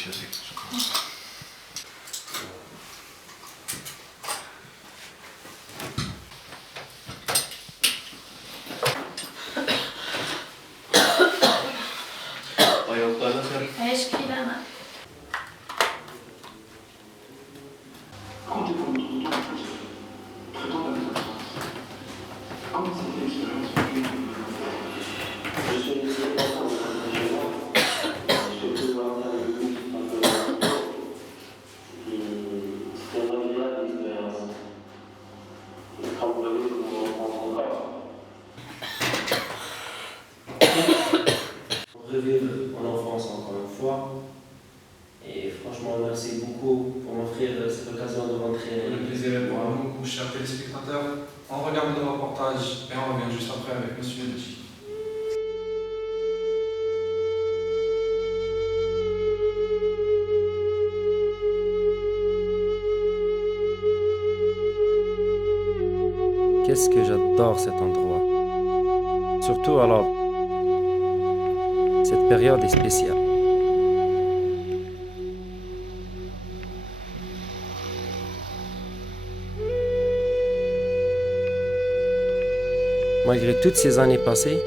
شكرا. عيش كده أنا. Revivre mon enfance encore une fois. Et franchement, merci beaucoup pour m'offrir cette occasion de rentrer. Le plaisir est pour nous, chers téléspectateurs. On regarde le reportage et on revient juste après avec Monsieur Nedji. Qu'est-ce que j'adore cet endroit. Surtout alors, cette période est spéciale. Malgré toutes ces années passées,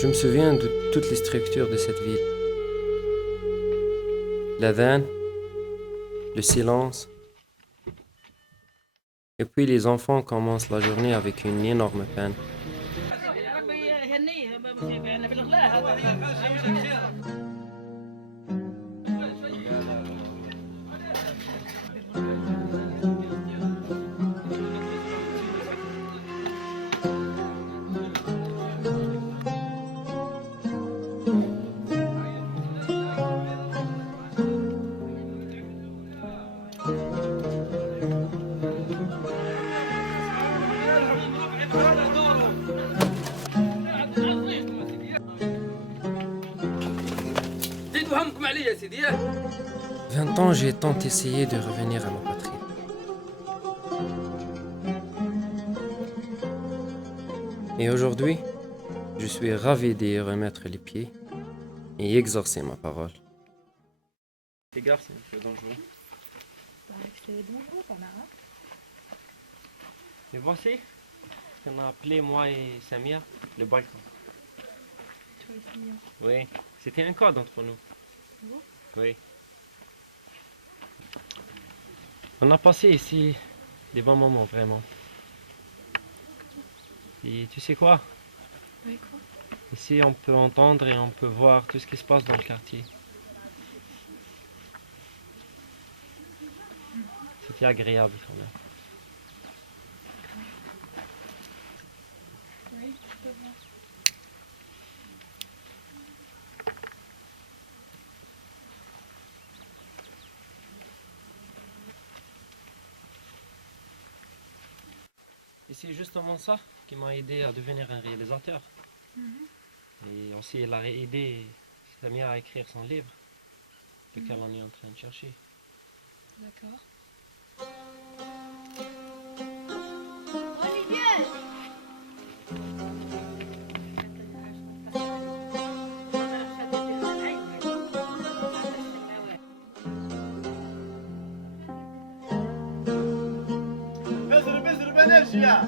je me souviens de toutes les structures de cette ville. L'adhan, le silence, et puis les enfants commencent la journée avec une énorme peine. يا سيدي. 20 ans, j'ai tant essayé de revenir à ma patrie. Et aujourd'hui, je suis ravi d'y remettre les pieds et exercer ma parole. Les gars, c'est un peu dangereux. C'est dangereux, ça va. Et voici ce qu'on a appelé, moi et Samia, le balcon. Tu vois, c'est bien. Oui, c'était un code entre nous. Bon. Oui. On a passé ici des bons moments, vraiment. Et tu sais quoi? Oui, quoi? Ici, on peut entendre et on peut voir tout ce qui se passe dans le quartier. C'était agréable quand même. Oui, je peux voir. Et c'est justement ça qui m'a aidé à devenir un réalisateur. Et aussi, elle a aidé Samia à écrire son livre, lequel on est en train de chercher. D'accord. بزر بنرجع.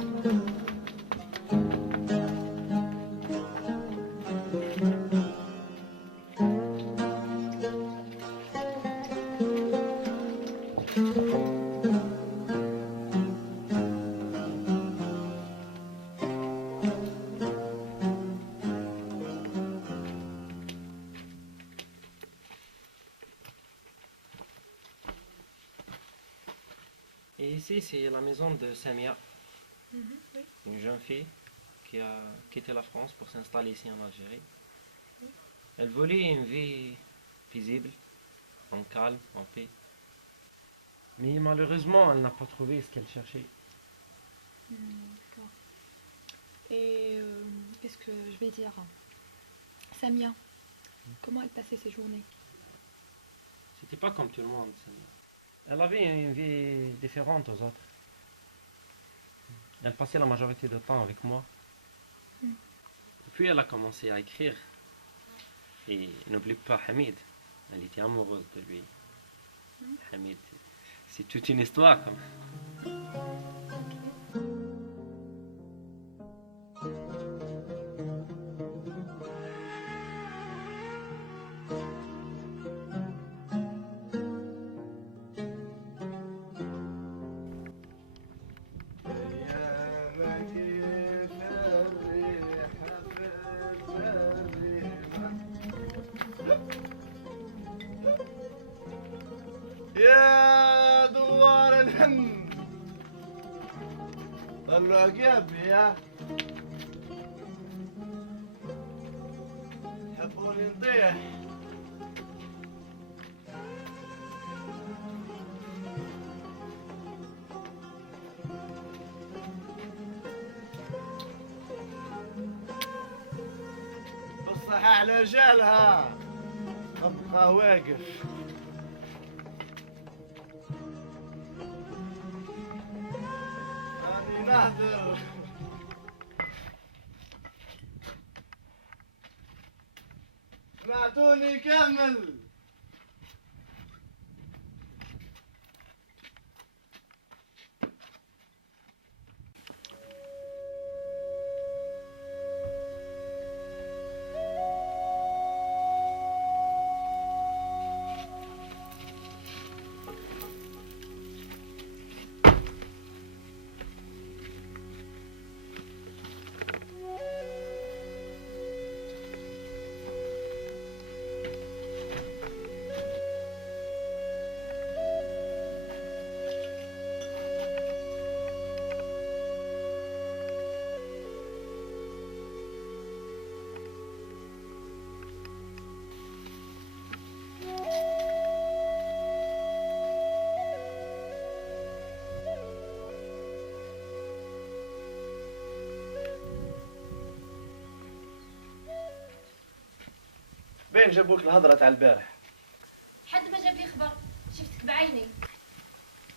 Et ici, c'est la maison de Samia, Oui. une jeune fille qui a quitté la France pour s'installer ici en Algérie. Elle voulait une vie paisible, en calme, en paix. Mais malheureusement, elle n'a pas trouvé ce qu'elle cherchait. D'accord. Et qu'est-ce que je vais dire? Samia, comment elle passait ses journées? C'était pas comme tout le monde, Samia. Elle avait une vie différente aux autres. Elle passait la majorité du temps avec moi. Puis elle a commencé à écrire. Et n'oublie pas Hamid, Elle était amoureuse de lui. Hamid, c'est toute une histoire quand même. يا دوار الهم العقاب يا حبوني نطيح بالصحة على رجالها ابقى واقف نهدر سمعتوني كامل بين جابوك الهضرة تاع البارح حد ما جاب لي خبر، شفتك بعيني.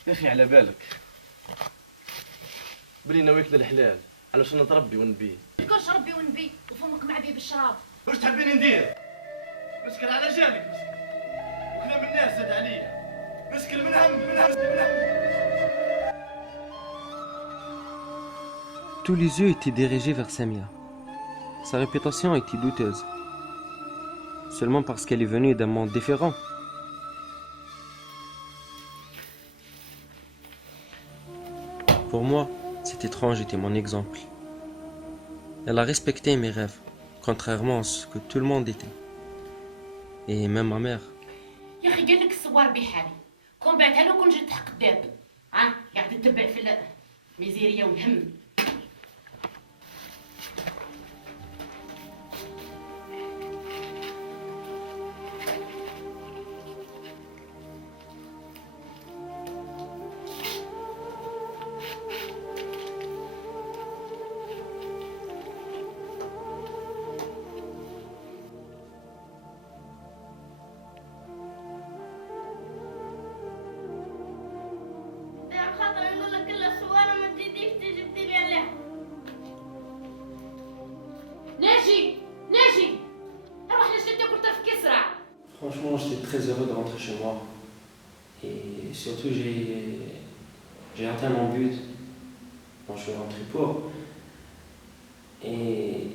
يا اخي على بالك بلي ناويك للحلال علشان نتربي ونبي تكونش ربي ونبي وفمك معبي بالشراب. واش تحبيني ندير؟ نسكن على جالك مسكين وكلام الناس زاد عليا نسكن من هم من هم. Tous les yeux étaient dirigés vers Samia. Sa réputation était douteuse, seulement parce qu'elle est venue d'un monde différent. Pour moi, cet étrange était mon exemple. Elle a respecté mes rêves, contrairement à ce que tout le monde était. Et même ma mère. يا اخي قال لك الصوار بحالي، كون بعتها له كون جات حق الداب. قاعد تتبع في الميزيريا والهم. Franchement, j'étais très heureux de rentrer chez moi. Et surtout, j'ai atteint mon but. Bon, je suis rentré pour. Et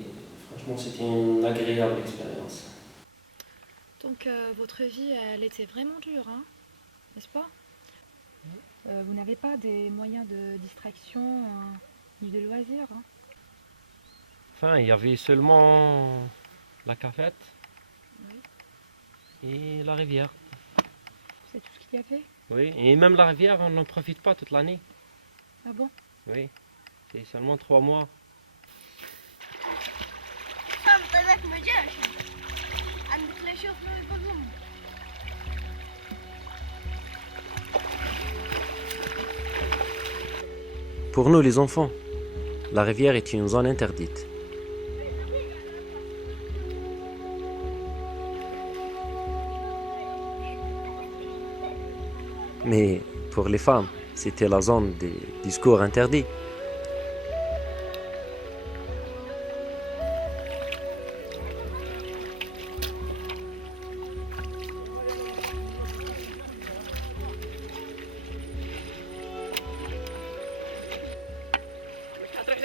franchement, c'était une agréable expérience. Donc votre vie, elle était vraiment dure, hein, n'est-ce pas? Vous n'avez pas des moyens de distraction ni de loisirs, hein? Enfin, il y avait seulement la cafette Oui. et la rivière. C'est tout ce qu'il y avait? Oui, et même la rivière, on n'en profite pas toute l'année. Ah bon? Oui, c'est seulement 3 mois. Pour nous, les enfants, la rivière est une zone interdite. Mais pour les femmes, c'était la zone des discours interdits.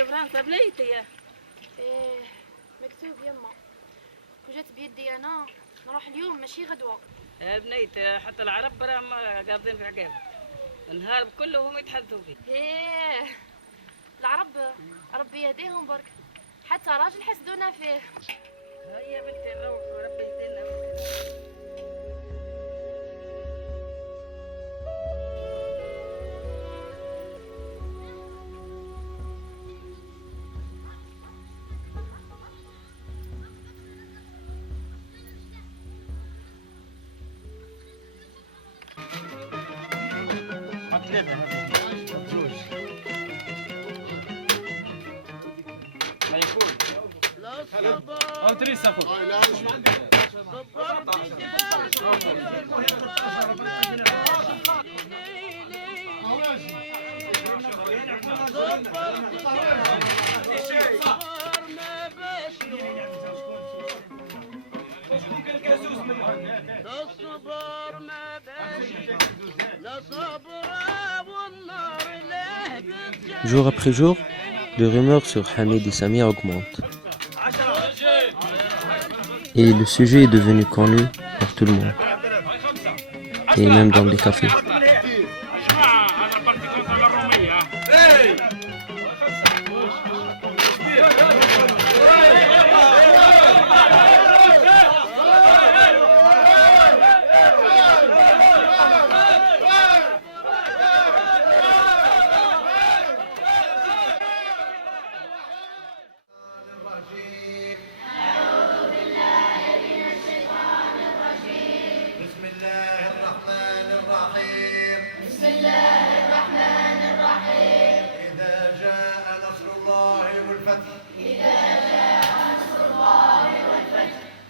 فرنسا بنيتي؟ ايه مكتوب يما، وجات بيدي انا نروح اليوم ماشي غدوه. يا بنيتي حتى العرب برا ما قابضين في عقاب، النهار كلهم يتحدثوا فيه. ايه العرب ربي يهديهم برك، حتى راجل حسدونا فيه. هيا بنتي نروح وربي يهدينا. أو تريس أخو. Jour après jour, les rumeurs sur Hamid et Samir augmentent. Et le sujet est devenu connu par tout le monde. Et même dans les cafés.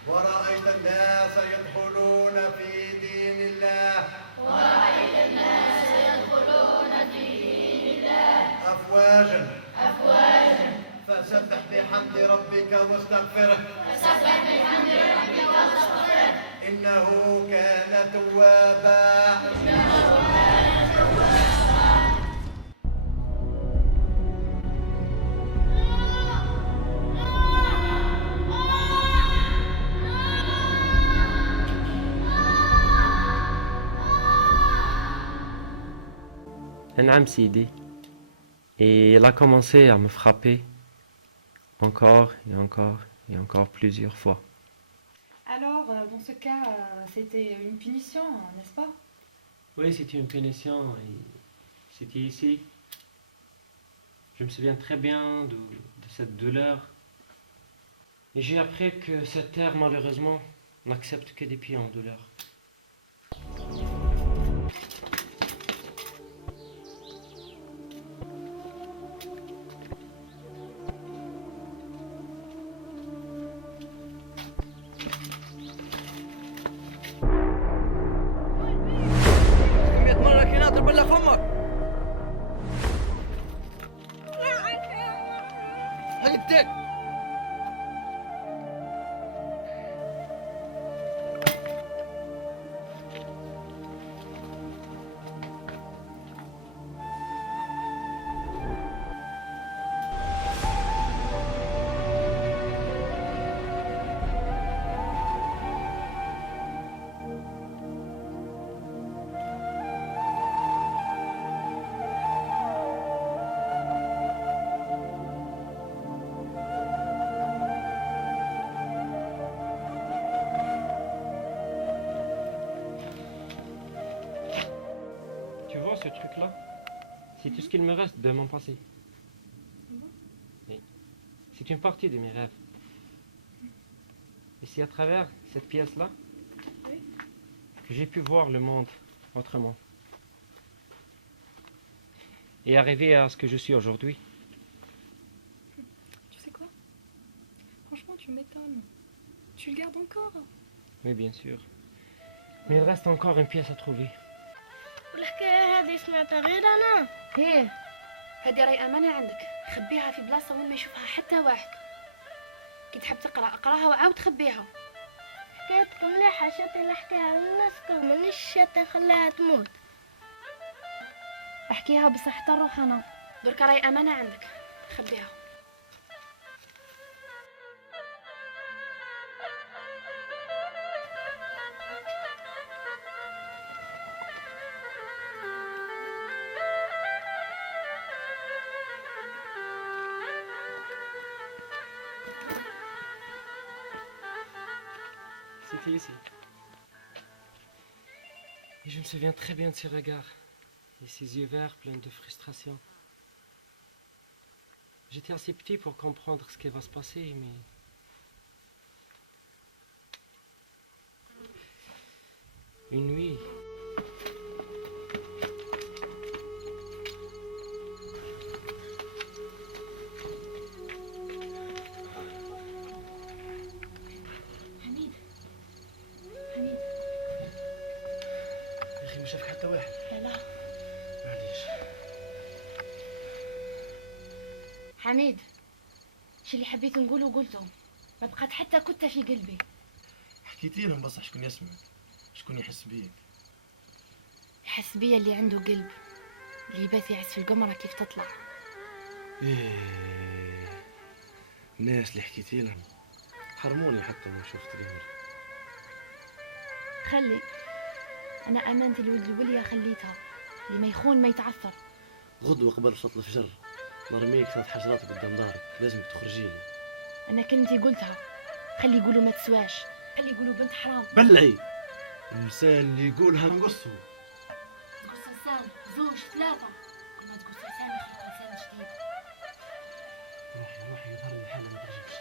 ورأيت الناس يدخلون في دين الله أفواجا فسبح بحمد ربك واستغفره إنه كان توابا. En'am Sidi. Et il a commencé à me frapper encore et encore et encore plusieurs fois. Alors, dans ce cas, c'était une punition, n'est-ce pas? Oui, c'était une punition et c'était ici. Je me souviens très bien de cette douleur. Et j'ai appris que cette terre, malheureusement, n'accepte que des pieds en douleur. Ce truc-là, c'est tout ce qu'il me reste de mon passé. Oui. C'est une partie de mes rêves. Et c'est à travers cette pièce-là que j'ai pu voir le monde autrement. Et arriver à ce que je suis aujourd'hui. Tu sais quoi? Franchement, tu m'étonnes. Tu le gardes encore? Oui, bien sûr. Mais il reste encore une pièce à trouver. والحكاية هذه سمعتها غير أنا. ايه هذه راهي أمانة عندك، خبيها في بلاصة وين ما يشوفها حتى واحد. كي تحب تقرا اقراها وعاود خبيها. حكايتك مليحة، شاطي نحكيها للناس الكل، مانيش شاطي نخليها تموت. احكيها بصح حتى نروح انا. درك راهي أمانة عندك، خبيها. rentrer ici. Et je me souviens très bien de ses regards et ses yeux verts pleins de frustration. J'étais assez petit pour comprendre ce qui va se passer, mais... Une nuit... حميد حميد يا اخي ما شافك حتى واحد. لا لا معليش. حميد شي اللي حبيت نقوله قلته، ما بقات حتى كتة في قلبي. حكيتي لهم بصح شكون يسمع؟ شكون يحس بيك؟ يحس بيا اللي عنده قلب، اللي يبات يعس في القمرة كيف تطلع. ايه الناس اللي حكيتي لهم حرموني حتى ما شفت اليوم. خلي أنا أمانة الولد الولية خليتها، اللي ما يخون ما يتعثر. غدوة قبل صلاة الفجر نرميك 3 حجرات قدام دارك، لازم تخرجي لي. أنا كلمتي قلتها، خلي يقولوا ما تسواش، خلي يقولوا بنت حرام. بلعي المثال اللي يقولها نقصه. تقول لسان 2 3، كل ما تقول لسان يخلق لسان جديد. روحي يظهر لي حالة ما تعجبش.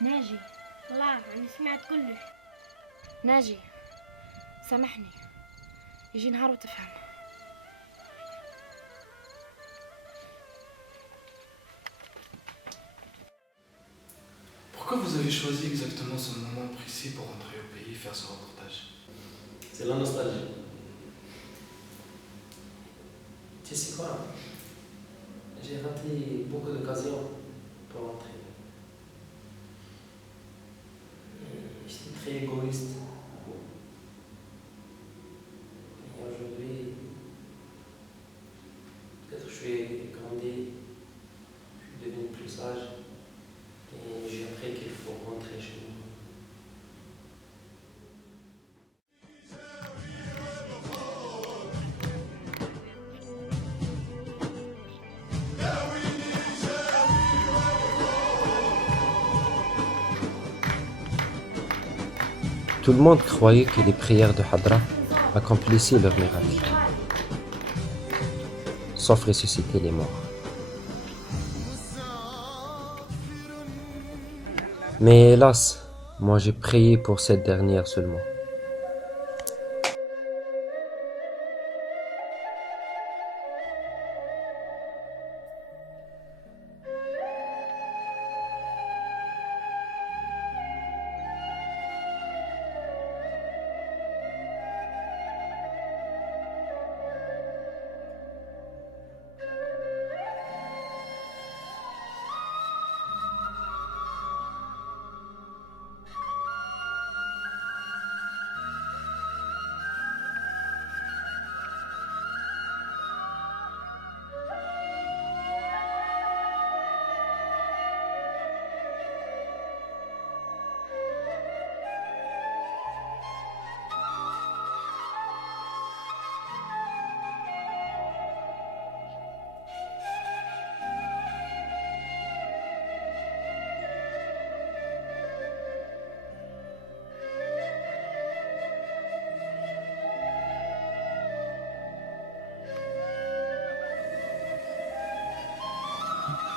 ناجي والله أنا سمعت كلش. ناجي سامحني، يجي نهار وتفهم. Pourquoi vous avez choisi exactement ce moment précis pour rentrer au pays et faire ce reportage? C'est la nostalgie. Tu sais quoi? J'ai raté beaucoup d'occasions pour rentrer. J'étais très égoïste. Et aujourd'hui, peut-être je suis grandi, je suis devenu plus sage. Et j'ai appris qu'il faut rentrer chez nous. Tout le monde croyait que les prières de Hadra accomplissaient leur miracle, sauf ressusciter les morts. Mais hélas, moi j'ai prié pour cette dernière seulement.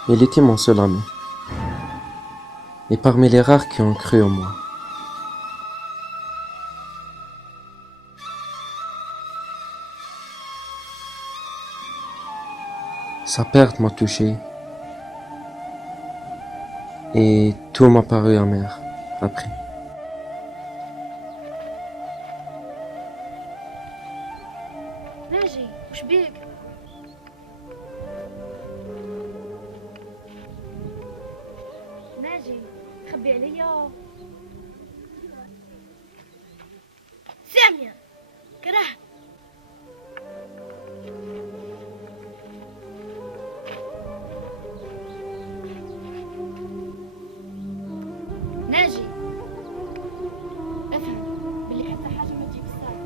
Il était mon seul ami, et parmi les rares qui ont cru en moi. Sa perte m'a touché, et tout m'a paru amer après. ناجي وش بيك؟ ناجي خبي عليا. سامية كره. ناجي افهم باللي حتى حاجة ما تجيك الصالح.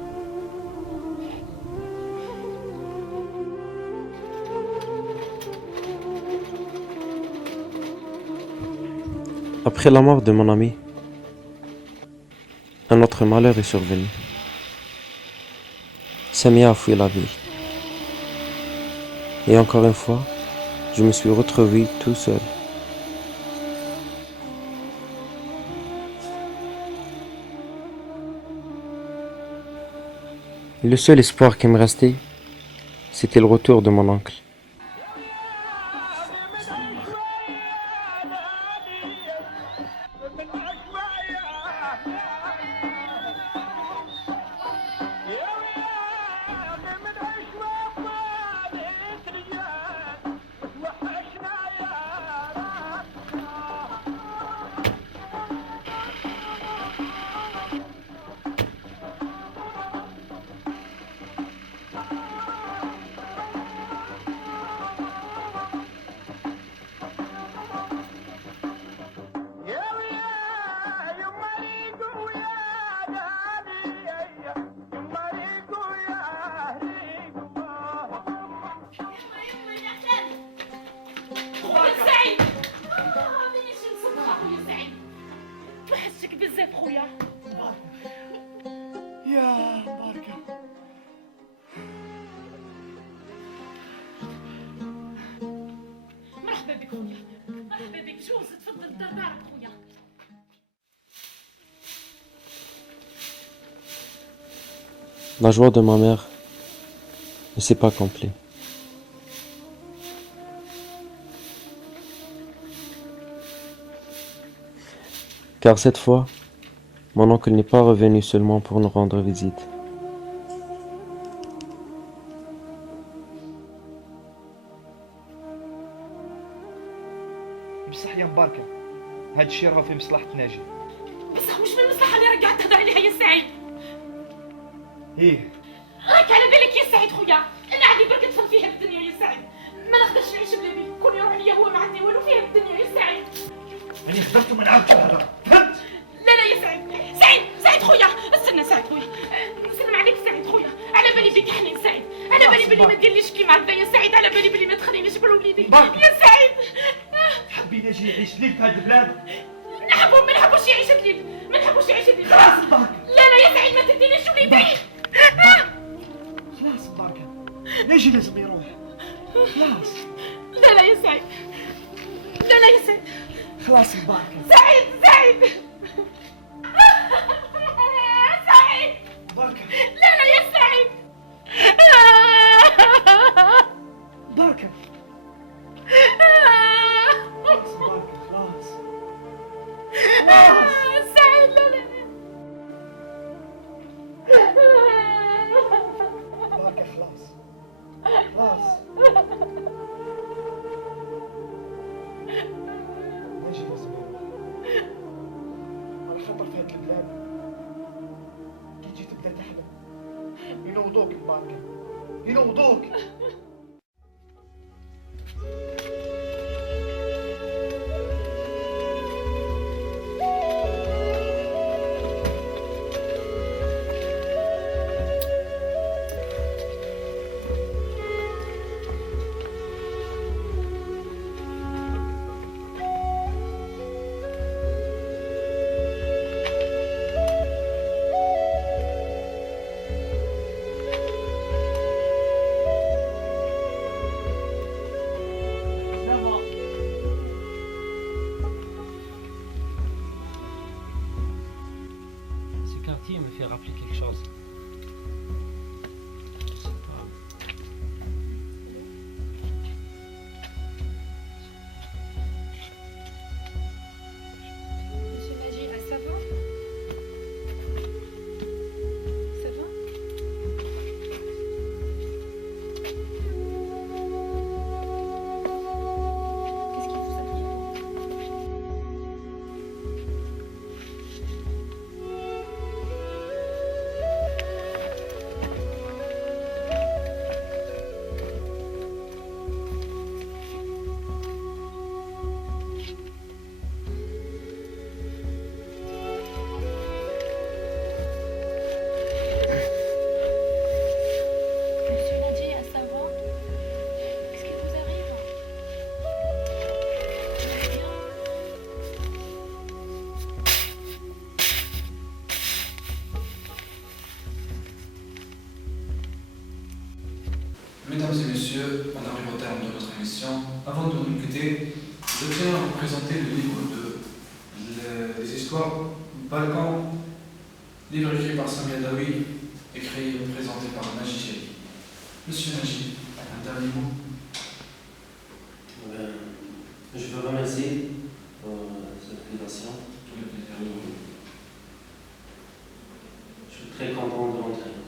Après la mort de mon ami, un autre malheur est survenu. Samia a fui la ville. Et encore une fois, je me suis retrouvé tout seul. Et le seul espoir qui me restait, c'était le retour de mon oncle. توحشتك بزاف خويا. يا مباركة. مرحبا بك خويا، مرحبا بك. جوز تفضل دارك خويا. La joie de ma mère ne s'est pas complet. Car cette fois, mon oncle n'est pas revenu seulement pour nous rendre visite. بصح يا مباركة، هاد الشيء راه في مصلحة ناجي. بصح واش من المصلحة اللي راك قاعد تهضر عليها يا سعيد؟ ايه راك على بالك يا سعيد خويا، انا عندي برك تفهم فيها الدنيا يا سعيد. ما نقدرش نعيش بلا بيه، كون يروح ليا هو ما عندي والو فيها الدنيا يا سعيد. أنا خدرت وما نعاودش نهضر، فهمت؟ لا يا سعيد، سعيد خويا، استنى سعيد خويا، نسلم عليك سعيد خويا، على بالي بك حنين سعيد، على بالي بلي ما ديرليش كيما هكذا يا سعيد، على بالي بلي ما تخلينيش بوليدي يا سعيد. تحبي نجي يعيش ليل في هاد البلاد؟ نحبهم، ما نحبوش يعيش الليل، ما نحبوش يعيش الليل. خلاص مباركة. لا يا سعيد، ما تدينيش وليدي. خلاص مباركة، نجي لازم يروح. خلاص. لا يا سعيد، لا يا سعيد. خلاص مباركة. سعيد سعيد مباركة. لا يا سعيد. مباركة. خلاص مباركة، خلاص. سعيد لا مباركة خلاص. خلاص. نجي لازم يروح. على خاطر في هاد البلاد كي تجي تبدا تحلم ينوضوك مباركة، ينوضوك. Ce quartier me fait rappeler quelque chose. Je sais pas. Monsieur Nagy, ça va? Ça va? Qu'est-ce qui vous arrive? Mesdames et messieurs, on arrive au terme de notre émission. Avant de nous quitter, je tiens à vous présenter le livre des histoires Balkan, livre écrit par Samia Dawi, écrit et présenté par Najib Cheli. Monsieur Najib, un dernier mot. Je vous remercie pour cette invitation. Tout le plaisir. Je suis très content de rentrer.